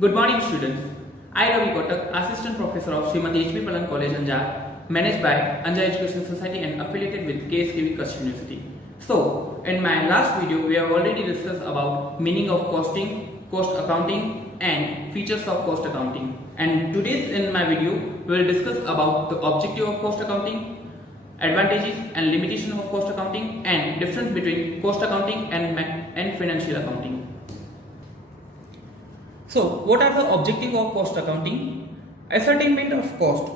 Good morning, students. I, Ravi Kotak, Assistant Professor of SMT.HBP College, Anjar, managed by Anjar Education Society and affiliated with KSKV Kutch University. So, in my last video, we have already discussed about meaning of costing, cost accounting, and features of cost accounting. And today's in my video, we will discuss about the objective of cost accounting, advantages and limitation of cost accounting, and difference between cost accounting and financial accounting. So, what are the objectives of cost accounting? Ascertainment of cost.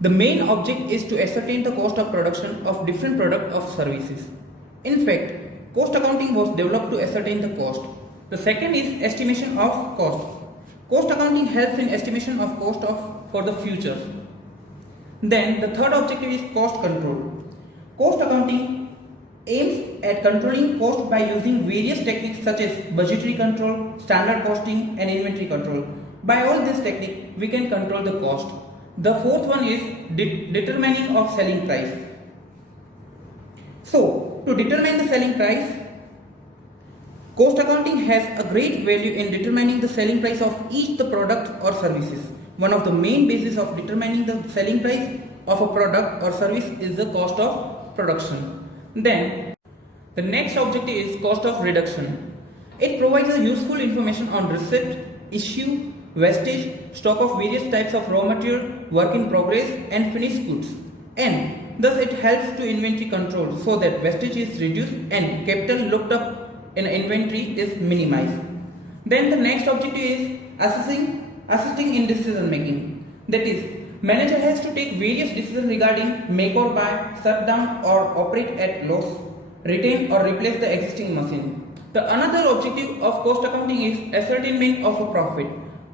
The main object is to ascertain the cost of production of different products or services. In fact, cost accounting was developed to ascertain the cost. The second is estimation of cost. Cost accounting helps in estimation of cost for the future. Then the third objective is cost control. Cost accounting aims at controlling cost by using various techniques such as budgetary control, standard costing and inventory control. By all these techniques, we can control the cost. The fourth one is determining of selling price. So, to determine the selling price, cost accounting has a great value in determining the selling price of each the product or services. One of the main bases of determining the selling price of a product or service is the cost of production. Then, the next objective is cost of reduction. It provides a useful information on receipt, issue, wastage, stock of various types of raw material, work in progress and finished goods. And thus it helps to inventory control so that wastage is reduced and capital looked up in inventory is minimized. Then the next objective is assisting in decision making. That is, manager has to take various decisions regarding make or buy, shut down or operate at loss, retain or replace the existing machine. The another objective of cost accounting is ascertainment of a profit.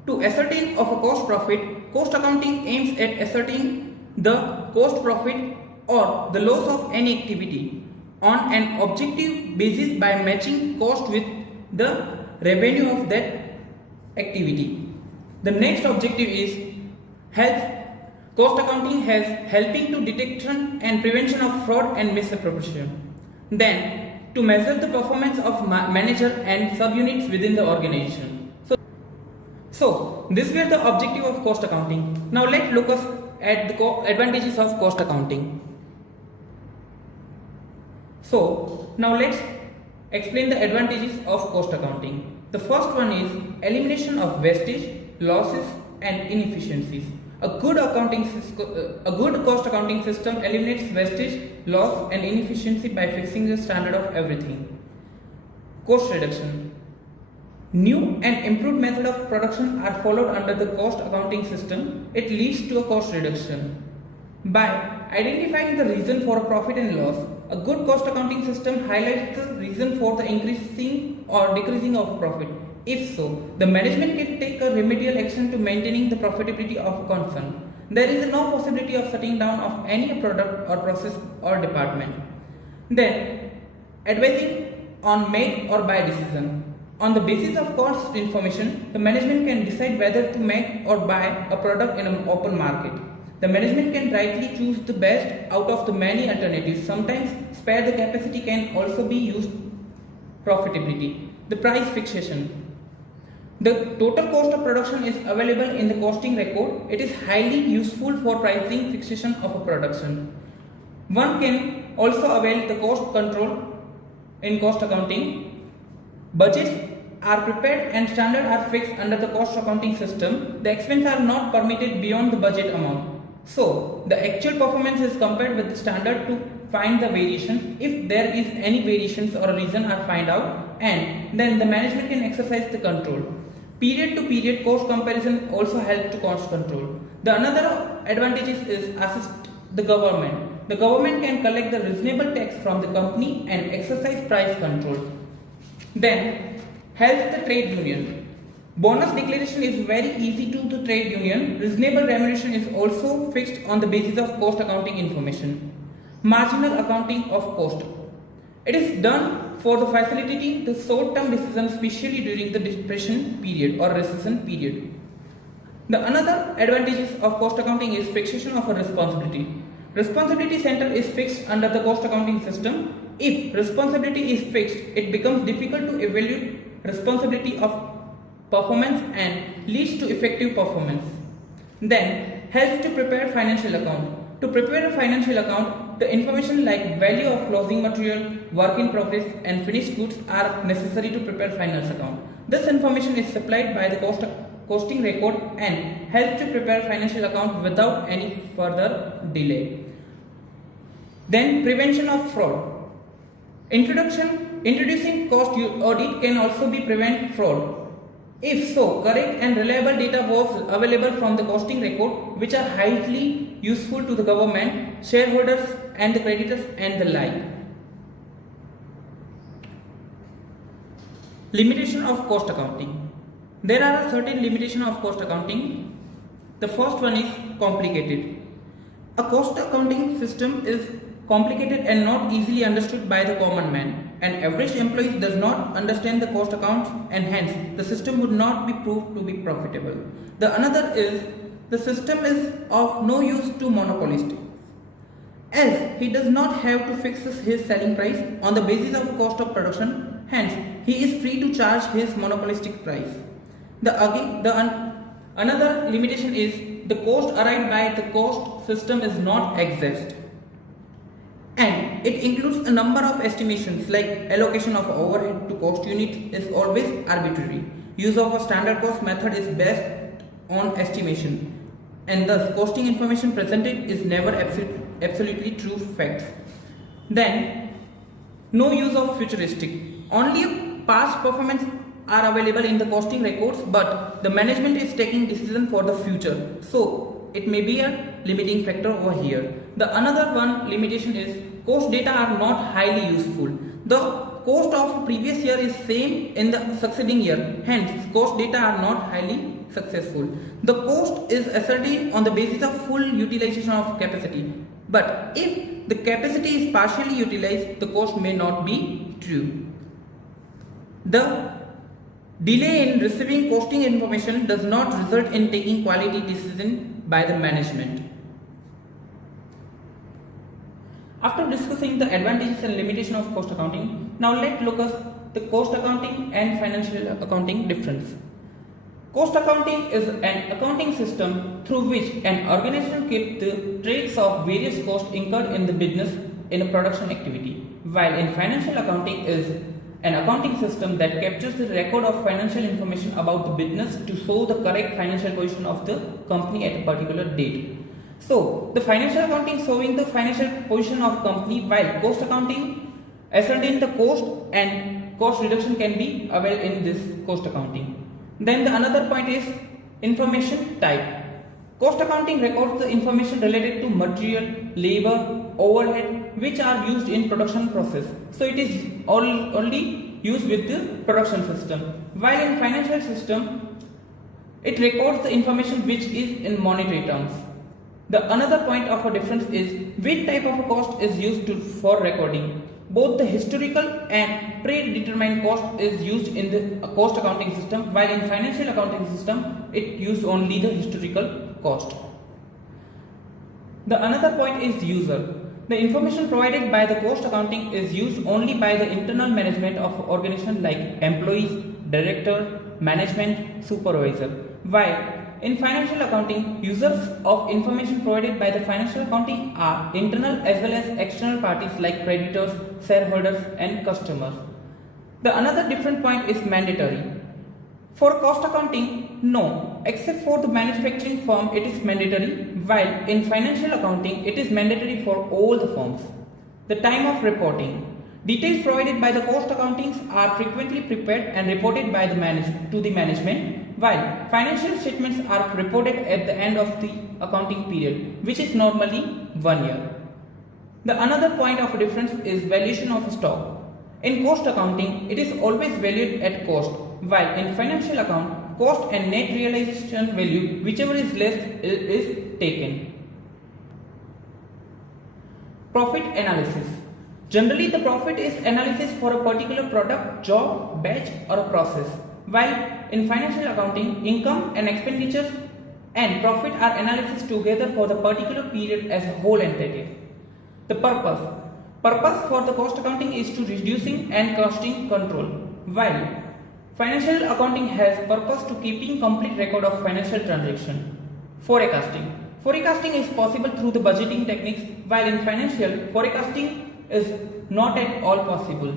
To ascertain of a cost profit, cost accounting aims at ascertaining the cost profit or the loss of any activity on an objective basis by matching cost with the revenue of that activity. The next objective is help. Cost accounting has helping to detection and prevention of fraud and misappropriation. Then, to measure the performance of manager and subunits within the organization. So these were the objective of cost accounting. Now let's look at the advantages of cost accounting. So now let's explain the advantages of cost accounting. The first one is elimination of wastage, losses and inefficiencies. A good cost accounting system eliminates wastage, loss and inefficiency by fixing the standard of everything. Cost reduction. New and improved method of production are followed under the cost accounting system. It leads to a cost reduction. By identifying the reason for a profit and loss, a good cost accounting system highlights the reason for the increasing or decreasing of profit. If so, the management can take a remedial action to maintaining the profitability of a concern. There is no possibility of shutting down of any product or process or department. Then, advising on make or buy decision. On the basis of cost information, the management can decide whether to make or buy a product in an open market. The management can rightly choose the best out of the many alternatives. Sometimes spare the capacity can also be used profitability. The price fixation. The total cost of production is available in the costing record. It is highly useful for pricing fixation of a production. One can also avail the cost control in cost accounting. Budgets are prepared and standards are fixed under the cost accounting system. The expenses are not permitted beyond the budget amount. So, the actual performance is compared with the standard to find the variations. If there is any variations or a reason are find out, and then the management can exercise the control. Period to period cost comparison also help to cost control. The another advantage is assist the government. The government can collect the reasonable tax from the company and exercise price control. Then, helps the trade union. Bonus declaration is very easy to the trade union. Reasonable remuneration is also fixed on the basis of cost accounting information. Marginal accounting of cost. It is done for the facilitating the short-term decisions, especially during the depression period or recession period. The another advantages of cost accounting is fixation of a responsibility. Responsibility center is fixed under the cost accounting system. If responsibility is fixed, it becomes difficult to evaluate responsibility of performance and leads to effective performance. Then helps to prepare financial account. To prepare a financial account, the information like value of closing material, work in progress and finished goods are necessary to prepare finance account. This information is supplied by the costing record and helps to prepare financial account without any further delay. Then prevention of fraud. Introducing cost audit can also be prevent fraud. If so, correct and reliable data was available from the costing record, which are highly useful to the government, shareholders and the creditors and the like. Limitation of cost accounting. There are certain limitations of cost accounting. The first one is complicated. A cost accounting system is complicated and not easily understood by the common man. An average employee does not understand the cost accounts and hence the system would not be proved to be profitable. The another is the system is of no use to monopolists, as he does not have to fix his selling price on the basis of cost of production, hence he is free to charge his monopolistic price. Another limitation is the cost arrived by the cost system is not exist. And it includes a number of estimations like allocation of overhead to cost units is always arbitrary. Use of a standard cost method is based on estimation and thus costing information presented is never absolutely true facts. Then no use of futuristic. Only past performance are available in the costing records but the management is taking decision for the future. So it may be a limiting factor over here. The another one limitation is cost data are not highly useful. The cost of previous year is same in the succeeding year. Hence, cost data are not highly successful. The cost is ascertained on the basis of full utilization of capacity. But if the capacity is partially utilized, the cost may not be true. The delay in receiving costing information does not result in taking quality decision by the management. After discussing the advantages and limitations of cost accounting, now let's look at the cost accounting and financial accounting difference. Cost accounting is an accounting system through which an organization keeps the trace of various costs incurred in the business in a production activity, while in financial accounting is an accounting system that captures the record of financial information about the business to show the correct financial position of the company at a particular date. So, the financial accounting showing the financial position of company, while cost accounting ascertain the cost and cost reduction can be available in this cost accounting. Then the another point is information type. Cost accounting records the information related to material, labor, overhead which are used in production process. So it is only used with the production system. While in financial system, it records the information which is in monetary terms. The another point of a difference is which type of a cost is used for recording. Both the historical and predetermined cost is used in the cost accounting system, while in financial accounting system it used only the historical cost. The another point is user. The information provided by the cost accounting is used only by the internal management of organization like employees, director, management, supervisor. While in financial accounting, users of information provided by the financial accounting are internal as well as external parties like creditors, shareholders and customers. The another different point is mandatory. For cost accounting, no, except for the manufacturing firm it is mandatory, while in financial accounting it is mandatory for all the firms. The time of reporting. Details provided by the cost accountings are frequently prepared and reported by the to the management, while financial statements are reported at the end of the accounting period, which is normally 1 year. The another point of difference is valuation of stock. In cost accounting, it is always valued at cost, while in financial account, cost and net realization value, whichever is less, is taken. Profit analysis. Generally, the profit is analysis for a particular product, job, batch or a process, while in financial accounting, income and expenditures and profit are analysis together for the particular period as a whole entity. The purpose for the cost accounting is to reducing and costing control, while Financial accounting has purpose to keeping complete record of financial transaction. Forecasting. Forecasting is possible through the budgeting techniques, while in financial, forecasting is not at all possible.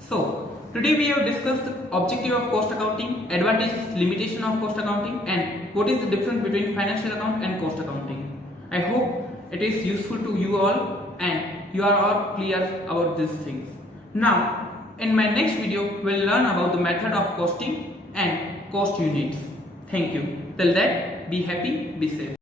So, today we have discussed the objective of cost accounting, advantages, limitation of cost accounting, and what is the difference between financial account and cost accounting. I hope it is useful to you all and you are all clear about these things. Now, in my next video, we will learn about the method of costing and cost units. Thank you. Till then, be happy, be safe.